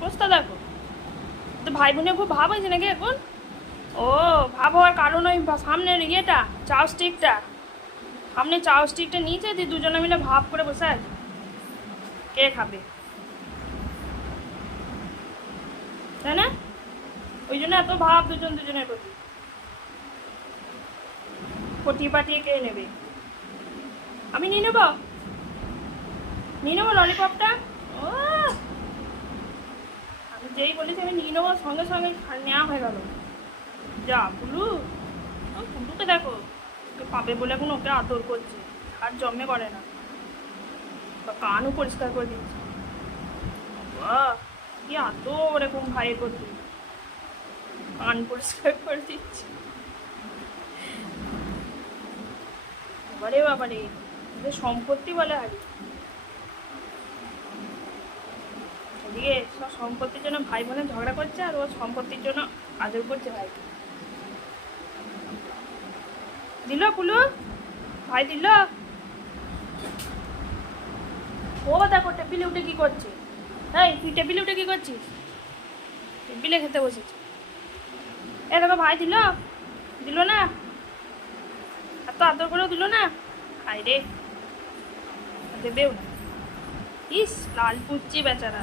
অবস্থা দেখো। তো ভাই বোনের খুব ভাব হয়েছে নাকি এখন? ও, ভাব হওয়ার কারণ ওই সামনের ইয়েটা চাও স্টিকটা সামনে চাও স্টিকটা নিয়েছে দিয়ে দুজনে মিলে ভাব করে বসে আছে। কে খাবে? তাই না? ওই জন্য এত ভাব দুজন দুজনের প্রতি। পটিয়ে পাটিয়ে কে নেবে? আমি নিয়ে নেব? নিয়ে নেব ললিপপটা যেই বলেছি আমি নিয়ে নেব সঙ্গে সঙ্গে নেওয়া হয়ে গেল। যা পুলু ও, পুলুকে দেখো ওকে পাবে বলে এখন ওকে আদর করছে আর জমে করে না। বা কানও পরিষ্কার করে দিচ্ছে। কি আদর এরকম ভাইয়ের প্রতি। কান পরিষ্কার করে দিচ্ছে। বাবারে বাবারে সম্পত্তি বলে হারি। এদিকে সব সম্পত্তির জন্য ভাই বোনের ঝগড়া করছে আর ও সম্পত্তির জন্য আদর করছে ভাই। দিল পুলু ভাই দিল? ও দেখো টেবিলে উঠে কি করছে? এই, তুই টেবিলে উঠে কি করছিস? টেবিলে খেতে বসেছে। এ দেখো ভাই দিল? দিল না? এত আদর করেও দিল না? হাই রে দেবেও না। ইস, লাল পুচ্ছি বেচারা।